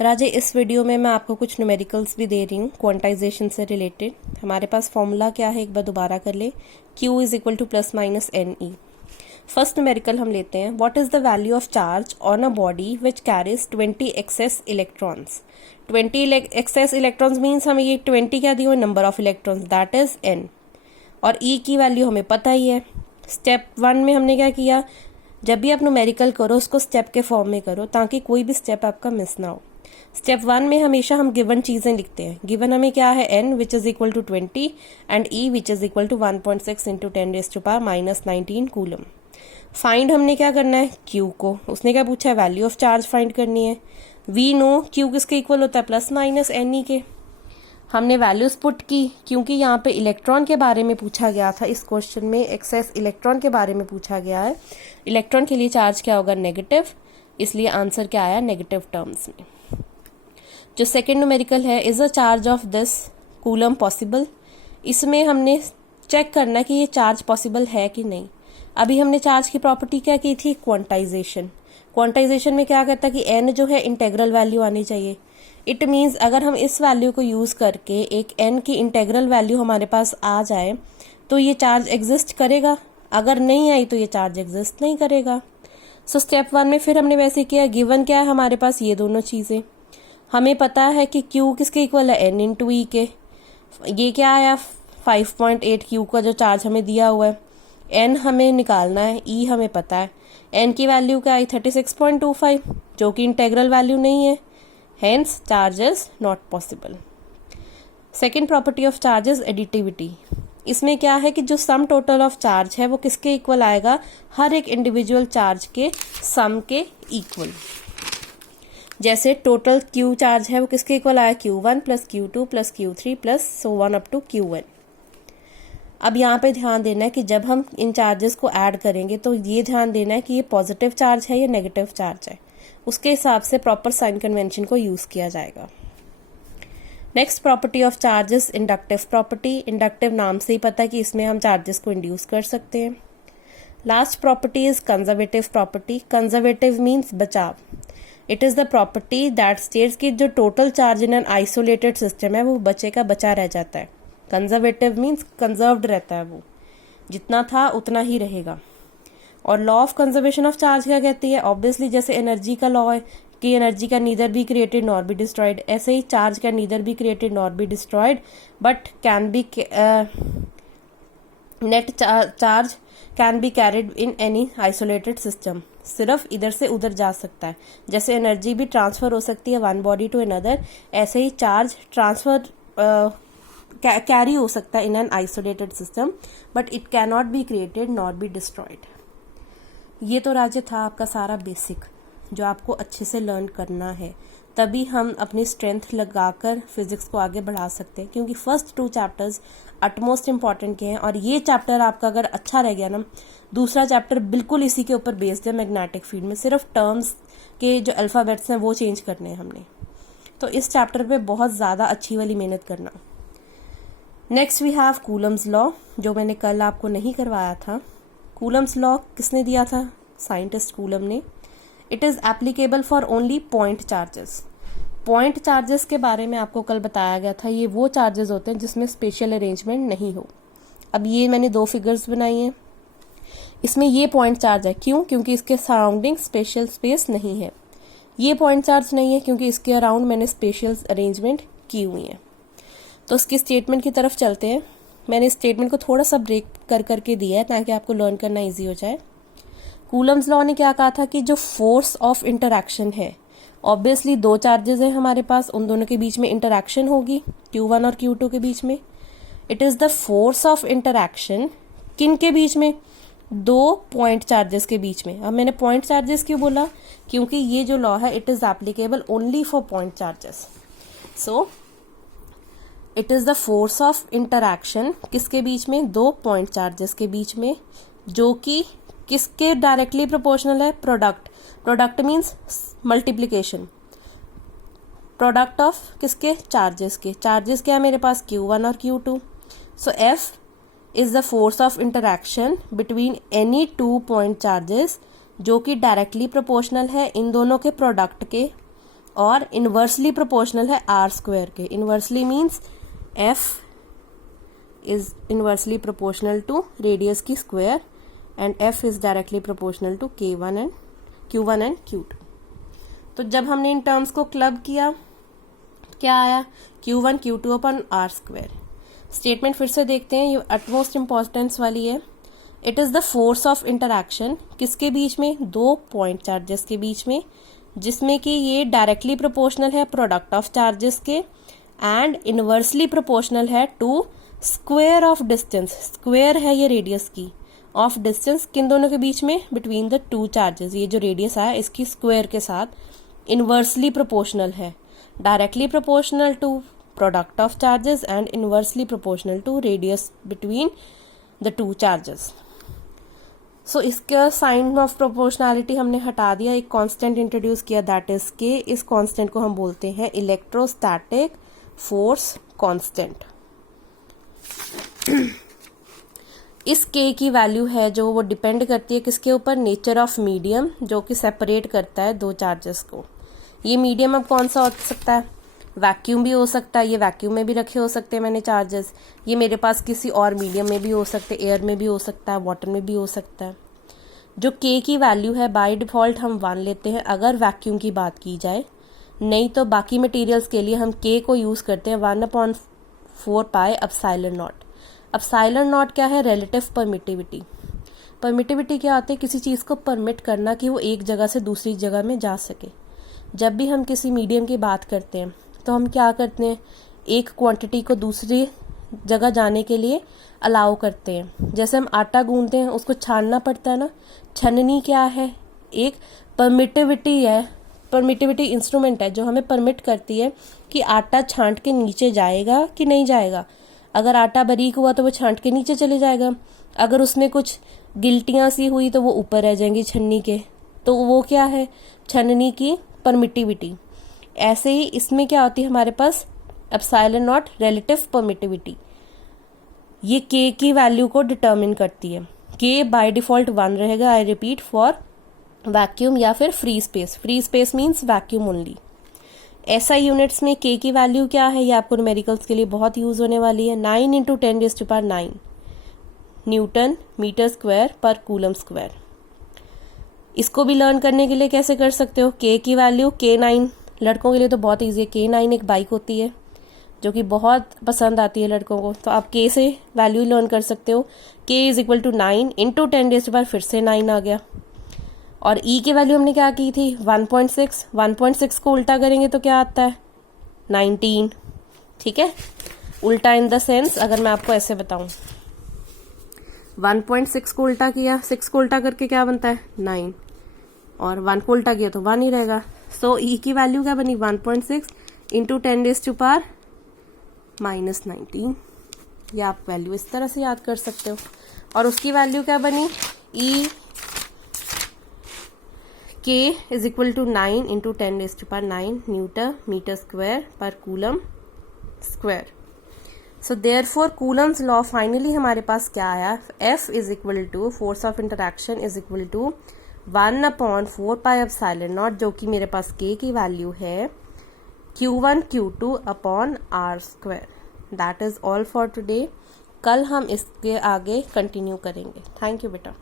राजे, इस वीडियो में मैं आपको कुछ न्यूमेरिकल्स भी दे रही हूँ क्वांटाइजेशन से रिलेटेड। हमारे पास फॉर्मूला क्या है, एक बार दोबारा कर ले। Q is equal to plus minus n e. First numerical हम लेते हैं। What is the value of charge on a body which carries 20 excess electrons. 20 excess electrons means हमें ये 20 क्या दिया हुआ, number of electrons, that is n। और E की वैल्यू हमें पता ही है। स्टेप 1 में हमने क्या किया, जब भी आप न्यूमेरिकल करो उसको स्टेप के फॉर्म में करो ताकि कोई भी स्टेप आपका मिस ना हो। स्टेप 1 में हमेशा हम गिवन चीजें लिखते हैं। गिवन हमें क्या है, n which is equal to 20 and E which is equal to 1.6 into 10⁻⁻19 coulomb. Find हमने क्या करना है, Q को। उसने क्या पूछा है, वैल्यू ऑफ चार्ज फाइंड करनी है। वी नो Q किसके इक्वल होता है, प्लस माइनस एन ई के। हमने वैल्यूज पुट की क्योंकि यहाँ पे इलेक्ट्रॉन के बारे में पूछा गया था। इस क्वेश्चन में एक्सेस इलेक्ट्रॉन के बारे में पूछा गया है। इलेक्ट्रॉन के लिए चार्ज क्या होगा, नेगेटिव, इसलिए आंसर क्या आया, नेगेटिव टर्म्स में। जो सेकेंड न्यूमेरिकल है, is a charge of this coulomb possible. इसमें हमने चेक करना कि ये चार्ज पॉसिबल है कि नहीं। अभी हमने चार्ज की प्रॉपर्टी क्या की थी, क्वांटाइजेशन। क्वांटाइजेशन में क्या कहता है कि n जो है इंटेग्रल वैल्यू आनी चाहिए। इट मीन्स अगर हम इस वैल्यू को यूज करके एक n की इंटेग्रल वैल्यू हमारे पास आ जाए तो ये चार्ज एग्जिस्ट करेगा, अगर नहीं आई तो ये चार्ज एग्जिस्ट नहीं करेगा। सो स्टेप 1 में फिर हमने वैसे किया। गिवन क्या है हमारे पास, ये दोनों चीजें। हमें पता है कि Q किसके इक्वल है, n इंटू ई के। ये क्या आया, 5.8 Q का जो चार्ज हमें दिया हुआ है। n हमें निकालना है, E हमें पता है। n की वैल्यू क्या आई, 36.25, जो कि इंटेग्रल वैल्यू नहीं है। Hence charge is not possible. Second property of charge is additivity. इसमें क्या है कि जो सम टोटल ऑफ चार्ज है वो किसके इक्वल आएगा, हर एक इंडिविजुअल चार्ज के सम के इक्वल। जैसे टोटल Q चार्ज है वो किसके इक्वल आया, Q1 plus Q2 plus Q3 plus so on up to Qn। अब यहाँ पे ध्यान देना है कि जब हम इन चार्जेस को ऐड करेंगे तो ये ध्यान देना है कि ये पॉजिटिव चार्ज है या नेगेटिव चार्ज है। उसके हिसाब से प्रॉपर साइन कन्वेंशन को यूज किया जाएगा। Next property of charges, inductive property. Inductive नाम से ही पता है कि इसमें हम चार्जेस को इंड्यूस कर सकते हैं। Last property is conservative property. Conservative means बचाव। It is the property that states कि जो total charge in an isolated system है वो बचे का बचा रह जाता है। कंजर्वेटिव मीन्स कंजर्व्ड रहता है, वो जितना था उतना ही रहेगा। और law of conservation of charge क्या कहती है, ऑब्वियसली जैसे एनर्जी का लॉ है कि एनर्जी का neither be created nor be destroyed, ऐसे ही चार्ज का neither be created nor be destroyed but can be net charge can be carried in any isolated system. सिर्फ इधर से उधर जा सकता है। जैसे एनर्जी भी ट्रांसफर हो सकती है वन बॉडी टू अनदर, ऐसे ही चार्ज ट्रांसफर कैरी हो सकता है इन an isolated system but it can not be created not be destroyed. ये तो राज्य था आपका सारा बेसिक जो आपको अच्छे से लर्न करना है, तभी हम अपनी स्ट्रेंथ लगाकर फिजिक्स को आगे बढ़ा सकते हैं। क्योंकि फर्स्ट 2 चैप्टर्स अटमोस्ट इम्पॉर्टेंट के हैं और ये चैप्टर आपका अगर अच्छा रह गया ना, दूसरा चैप्टर बिल्कुल इसी के ऊपर बेस्ड है, मैग्नेटिक फील्ड में। सिर्फ टर्म्स के जो अल्फाबेट्स हैं वो चेंज करने हैं हमने। तो इस चैप्टर पे बहुत ज़्यादा अच्छी वाली मेहनत करना। Next we have coulomb's law, जो मैंने कल आपको नहीं करवाया था। कूलम्स लॉ किसने दिया था, साइंटिस्ट कूलम ने। It is applicable for only point charges. Point charges के बारे में आपको कल बताया गया था, ये वो चार्जेस होते हैं जिसमें स्पेशल अरेंजमेंट नहीं हो। अब ये मैंने 2 फिगर्स बनाई हैं, इसमें ये पॉइंट चार्ज है। क्यों, क्योंकि इसके सराउंडिंग स्पेशल स्पेस नहीं है। ये पॉइंट चार्ज नहीं है क्योंकि इसके अराउंड मैंने स्पेशल अरेंजमेंट की हुई है। तो इसकी स्टेटमेंट की तरफ चलते हैं। मैंने स्टेटमेंट को थोड़ा सा ब्रेक कर करके दिया है ताकि आपको लर्न करना इजी हो जाए। कूलम्स लॉ ने क्या कहा था कि जो फोर्स ऑफ इंटरैक्शन है, ऑब्वियसली 2 चार्जेस हैं हमारे पास, उन दोनों के बीच में इंटरैक्शन होगी Q1 और Q2 के बीच में। It is the force of interaction किन के बीच में, 2 पॉइंट चार्जेस के बीच में। अब मैंने पॉइंट चार्जेस क्यों बोला, क्योंकि ये जो लॉ है it is applicable only for point charges. So it is the force of interaction किसके बीच में, 2 पॉइंट चार्जेस के बीच में, जो कि किसके डायरेक्टली प्रोपोर्शनल है, product. Product means multiplication, product of किसके, चार्जेस के। चार्जेस क्या है मेरे पास, Q1 और Q2। So F is the force of interaction between any 2 point charges जो कि डायरेक्टली प्रोपोर्शनल है इन दोनों के प्रोडक्ट के। और इनवर्सली प्रोपोर्शनल है आर स्क्वायर के। Inversely means F is inversely proportional to radius की square and F is directly proportional to Q1 and Q2। तो जब हमने इन टर्म्स को क्लब किया क्या आया, Q1 Q2 upon are square. Statement फिर से देखते हैं, ये अटमोस्ट इंपॉर्टेंस वाली है। It is the force of interaction, किसके बीच में, दो पॉइंट चार्जेस के बीच में, जिसमें कि ये डायरेक्टली प्रोपोर्शनल है प्रोडक्ट ऑफ चार्जेस के एंड इनवर्सली प्रोपोर्शनल है to square of distance. Square है ये रेडियस की, ऑफ डिस्टेंस किन दोनों के बीच में, बिटवीन द टू चार्जेस। ये जो रेडियस आया इसकी स्क्वायर के साथ इनवर्सली प्रोपोर्शनल है, directly proportional to product of charges and inversely proportional to radius between the two charges. So इसका साइन ऑफ प्रोपोर्शनैलिटी हमने हटा दिया, एक कांस्टेंट इंट्रोड्यूस किया दैट इज के। इस कांस्टेंट को हम बोलते हैं इलेक्ट्रोस्टैटिक फोर्स कांस्टेंट। इस के की वैल्यू है जो वो डिपेंड करती है किसके ऊपर, नेचर ऑफ मीडियम, जो कि सेपरेट करता है दो चार्जेस को। ये मीडियम अब कौन सा हो सकता है, वैक्यूम भी हो सकता है, ये वैक्यूम में भी रखे हो सकते हैं मैंने चार्जेस, ये मेरे पास किसी और मीडियम में भी हो सकते हैं, एयर में भी हो सकता है, वाटर में भी हो सकता है। जो के की वैल्यू है बाय डिफॉल्ट हम 1 लेते हैं अगर वैक्यूम की बात की जाए, नहीं तो बाकी मटेरियल्स के लिए हम के को यूज करते हैं 1/4 pi epsilon not. Epsilon not क्या है, रिलेटिव परमिटिविटी। परमिटिविटी क्या होती है, किसी चीज को परमिट करना कि वो एक जगह से दूसरी जगह में जा सके। जब भी हम किसी मीडियम की बात करते हैं तो हम क्या करते हैं, एक क्वांटिटी को दूसरी जगह जाने के लिए अलाउ करते हैं। जैसे हम आटा गूंदते हैं उसको छानना पड़ता है ना, छननी क्या है, एक परमिटिविटी है, परमिटिविटी इंस्ट्रूमेंट है जो हमें परमिट करती है कि आटा छांट के नीचे जाएगा कि नहीं जाएगा। अगर आटा बारीक हुआ तो वो छांट के नीचे चले जाएगा, अगर उसमें कुछ गिल्टियां सी हुई तो वो ऊपर रह जाएंगी छन्नी के। तो वो क्या है, छन्नी की परमिटिविटी। ऐसे ही इसमें क्या होती है हमारे पास एप्सिलॉन नॉट रिलेटिव परमिटिविटी, ये के की वैल्यू को डिटरमिन करती है। के बाय डिफॉल्ट 1 रहेगा, आई रिपीट, फॉर वैक्यूम या फिर free space. Free space means vacuum only. SI units में के की वैल्यू क्या है, ये आपको न्यूमेरिकल्स के लिए बहुत यूज होने वाली है। 9 × 10⁹ न्यूटन मीटर स्क्वायर पर कूलम स्क्वायर। इसको भी लर्न करने के लिए कैसे कर सकते हो, के की वैल्यू K9, लड़कों के लिए तो बहुत ईजी है। K9 एक बाइक होती है जो कि बहुत पसंद आती है लड़कों को, तो आप के से वैल्यू लर्न कर सकते हो। K = 9 × 10⁻, फिर से 9 आ गया। और E की वैल्यू हमने क्या की थी, 1.6। 1.6 को उल्टा करेंगे तो क्या आता है, 19। ठीक है, उल्टा इन द सेंस अगर मैं आपको ऐसे बताऊं, 1.6 को उल्टा किया, 6 को उल्टा करके क्या बनता है, 9, और 1 को उल्टा किया तो 1 ही रहेगा। सो E की वैल्यू क्या बनी, 1.6 × 10⁻⁻19। ये आप वैल्यू इस तरह से याद कर सकते हो। और उसकी वैल्यू क्या बनी, E K = 9 × 10⁹ Newton metre square पर coulomb square. So therefore Coulomb's law finally हमारे पास क्या आया, F = force of interaction = 1/4 pi epsilon not, जो कि मेरे पास K की वैल्यू है Q1 Q2 upon R square. That is all for today. कल हम इसके आगे कंटिन्यू करेंगे। थैंक यू बेटा।